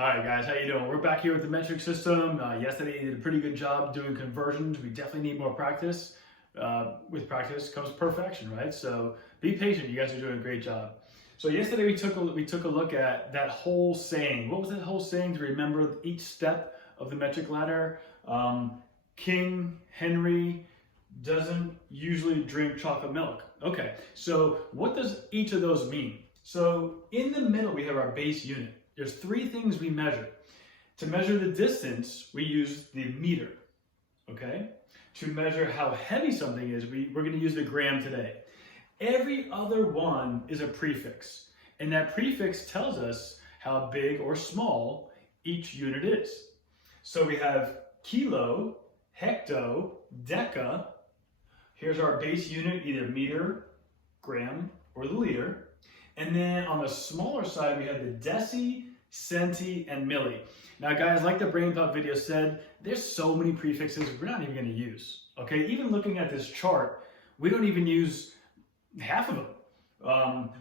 All right, guys, how you doing? We're back here with the metric system. Yesterday, you did a pretty good job doing conversions. We definitely need more practice. With practice comes perfection, right? So be patient. You guys are doing a great job. So yesterday we took a look at that whole saying. What was that whole saying to remember each step of the metric ladder? King Henry doesn't usually drink chocolate milk. Okay, so what does each of those mean? So in the middle, we have our base unit. There's three things we measure. To measure the distance, we use the meter, okay? To measure how heavy something is, we're gonna use the gram today. Every other one is a prefix, and that prefix tells us how big or small each unit is. So we have kilo, hecto, deca. Here's our base unit, either meter, gram, or the liter. And then on the smaller side, we have the deci, centi, and milli. Now guys, like the Brain Pop video said, there's so many prefixes we're not even gonna use, okay? Even looking at this chart, we don't even use half of them.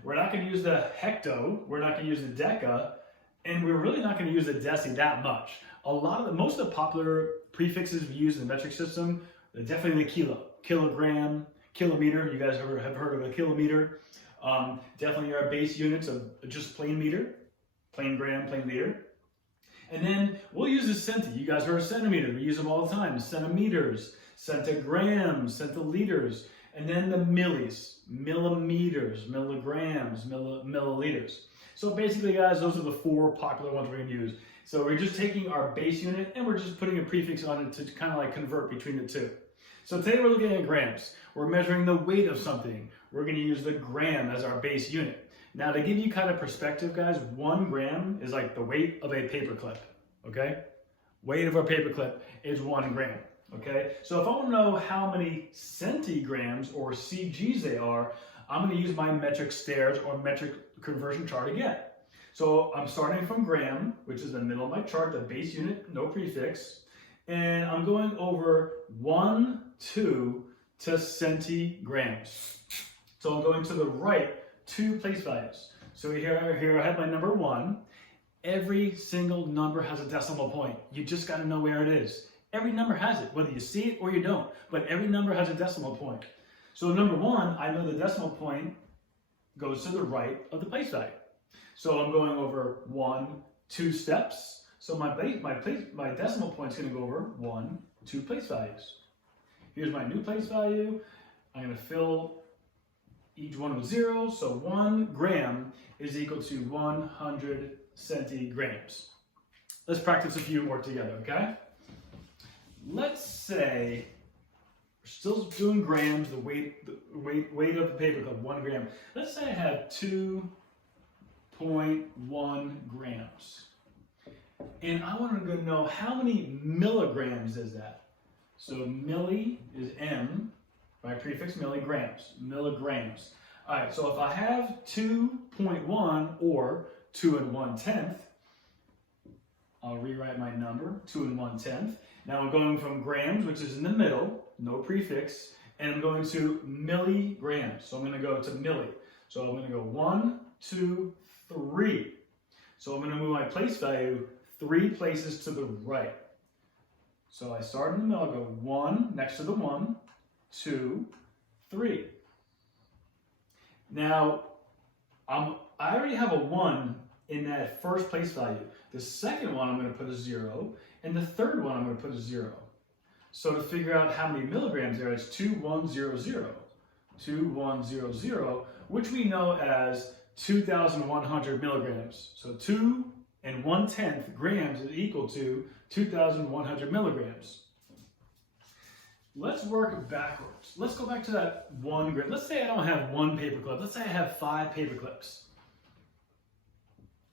We're not gonna use the hecto, we're not gonna use the deca, and we're really not gonna use the deci that much. Most of the popular prefixes we use in the metric system, are definitely the kilo, kilogram, kilometer. You guys have heard of a kilometer. Definitely our base units of just plain meter, plain gram, plain liter. And then we'll use the centi. You guys heard of centimeter. We use them all the time. Centimeters, centigrams, centiliters. And then the millis, millimeters, milligrams, milliliters. So basically, guys, those are the four popular ones we're going to use. So we're just taking our base unit and we're just putting a prefix on it to kind of like convert between the two. So today we're looking at grams. We're measuring the weight of something. We're going to use the gram as our base unit. Now to give you kind of perspective, guys, 1 gram is like the weight of a paperclip, okay? Weight of a paperclip is 1 gram, okay? So if I want to know how many centigrams or CGs they are, I'm going to use my metric stairs or metric conversion chart again. So I'm starting from gram, which is the middle of my chart, the base unit, no prefix. And I'm going over 1, 2 to centigrams. So I'm going to the right 2 place values. So here I have my number 1. Every single number has a decimal point. You just got to know where it is. Every number has it, whether you see it or you don't, but every number has a decimal point. So number 1, I know the decimal point goes to the right of the place value. So I'm going over 1, 2 steps. So my decimal point is going to go over 1, 2 place values. Here's my new place value. I'm going to fill each one with 0. So 1 gram is equal to 100 centigrams. Let's practice a few more together, okay? Let's say we're still doing grams, the weight of the paperclip, 1 gram. Let's say I have 2.1 grams. And I want to know how many milligrams is that. So milli is M, my prefix milligrams, milligrams. All right, so if I have 2.1 or 2 1/10, I'll rewrite my number, 2 1/10. Now I'm going from grams, which is in the middle, no prefix, and I'm going to milligrams. So I'm going to go to milli. So I'm going to go 1, 2, 3. So I'm going to move my place value 3 places to the right. So I start in the middle, I'll go 1 next to the 1, 2, 3. Now, I already have a 1 in that first place value. The second one, I'm going to put a 0, and the third one, I'm going to put a 0. So to figure out how many milligrams there is, 2100. 2100, which we know as 2,100 milligrams. So 2 1/10 grams is equal to 2,100 milligrams. Let's work backwards. Let's go back to that 1 gram. Let's say I don't have 1 paperclip. Let's say I have 5 paperclips.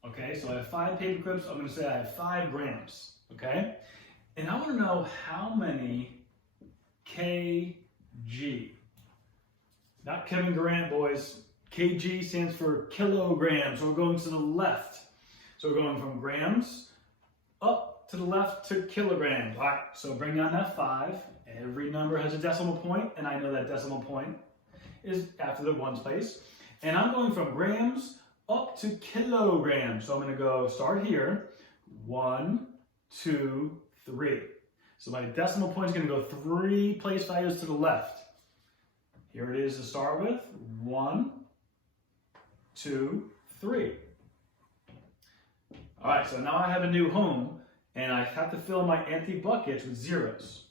Okay, so I have 5 paperclips. I'm going to say I have 5 grams. Okay, and I want to know how many kg. Not Kevin Durant, boys. Kg stands for kilograms. So we're going to the left. So we're going from grams up to the left to kilograms. All right, so bring down that 5. Every number has a decimal point, and I know that decimal point is after the 1's place. And I'm going from grams up to kilograms. So I'm going to go start here, 1, 2, 3. So my decimal point is going to go 3 place values to the left. Here it is to start with. 1, 2, 3. All right, so now I have a new home, and I have to fill my empty buckets with zeros.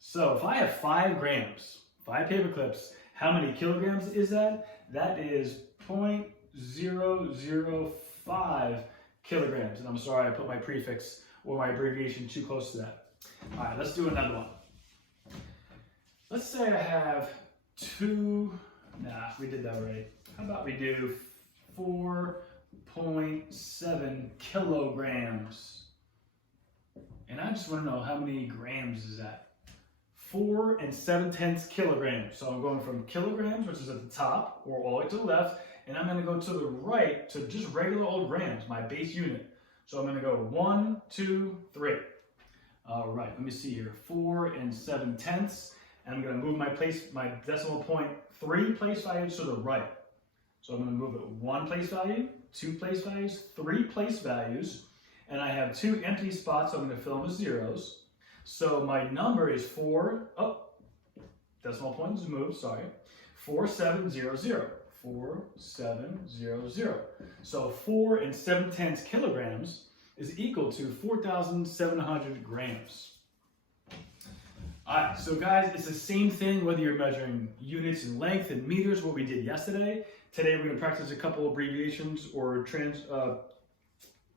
So if I have 5 grams, 5 paper clips, how many kilograms is that? That is 0.005 kilograms. And I'm sorry I put my prefix or my abbreviation too close to that. All right, let's do another one. Let's say I have we did that already. How about we do 4.7 kilograms? And I just want to know how many grams is that? 4 7/10 kilograms. So I'm going from kilograms, which is at the top, or all the way to the left, and I'm going to go to the right to just regular old grams, my base unit. So I'm going to go 1, 2, 3. All right, let me see here. 4 7/10. And I'm going to move my decimal point 3 place values to the right. So I'm going to move it 1 place value, 2 place values, 3 place values, and I have 2 empty spots, so I'm going to fill them with zeros. So my number is decimal point is moved, sorry. 4700. 4700. So 4 7/10 kilograms is equal to 4,700 grams. All right, so guys, it's the same thing whether you're measuring units in length and meters, what we did yesterday. Today we're going to practice a couple abbreviations or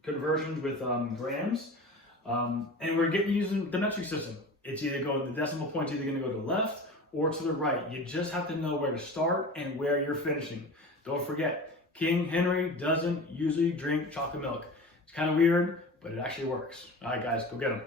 conversions with grams. And we're using the metric system. It's either the decimal point's either going to go to the left or to the right. You just have to know where to start and where you're finishing. Don't forget, King Henry doesn't usually drink chocolate milk. It's kind of weird, but it actually works. All right, guys, go get them.